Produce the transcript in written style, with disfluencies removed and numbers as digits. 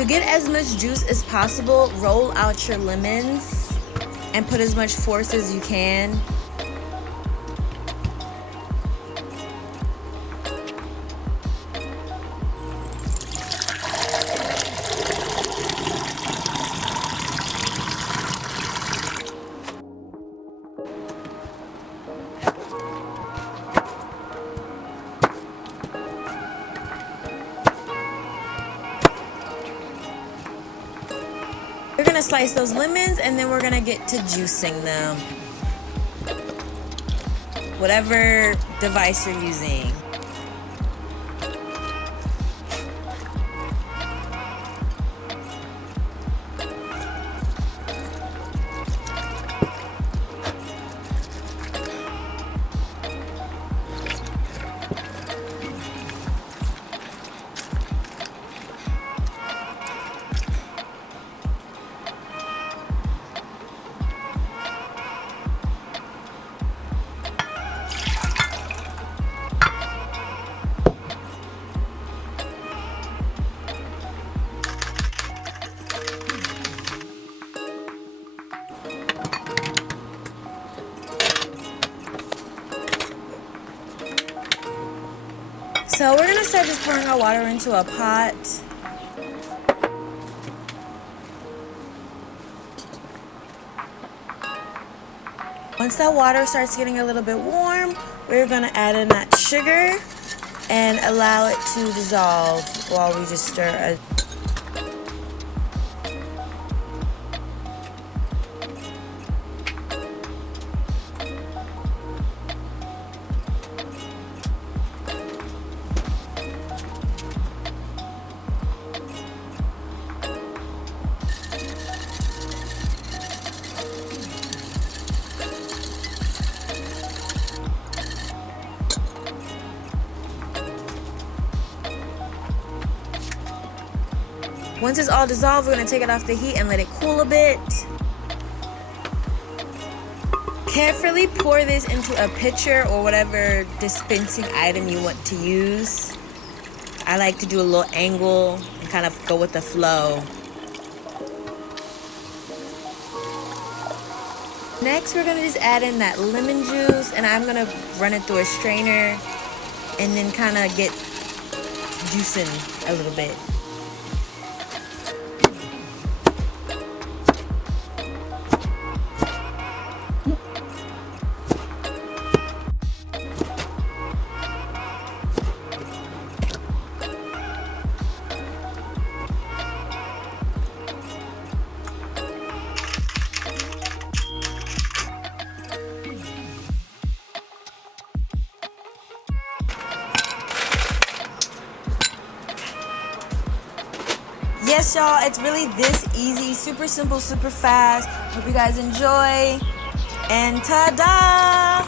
To get as much juice as possible, roll out your lemons and put as much force as you can. We're gonna slice those lemons and then we're gonna get to juicing them. Whatever device you're using. So we're gonna start just pouring our water into a pot. Once that water starts getting a little bit warm, we're gonna add in that sugar and allow it to dissolve while we just stir. Once it's all dissolved, we're going to take it off the heat and let it cool a bit. Carefully pour this into a pitcher or whatever dispensing item you want to use. I like to do a little angle and kind of go with the flow. Next, we're going to just add in that lemon juice, and I'm going to run it through a strainer and then kind of get juicing a little bit. Yes, y'all, it's really this easy, super simple, super fast. Hope you guys enjoy, and ta-da!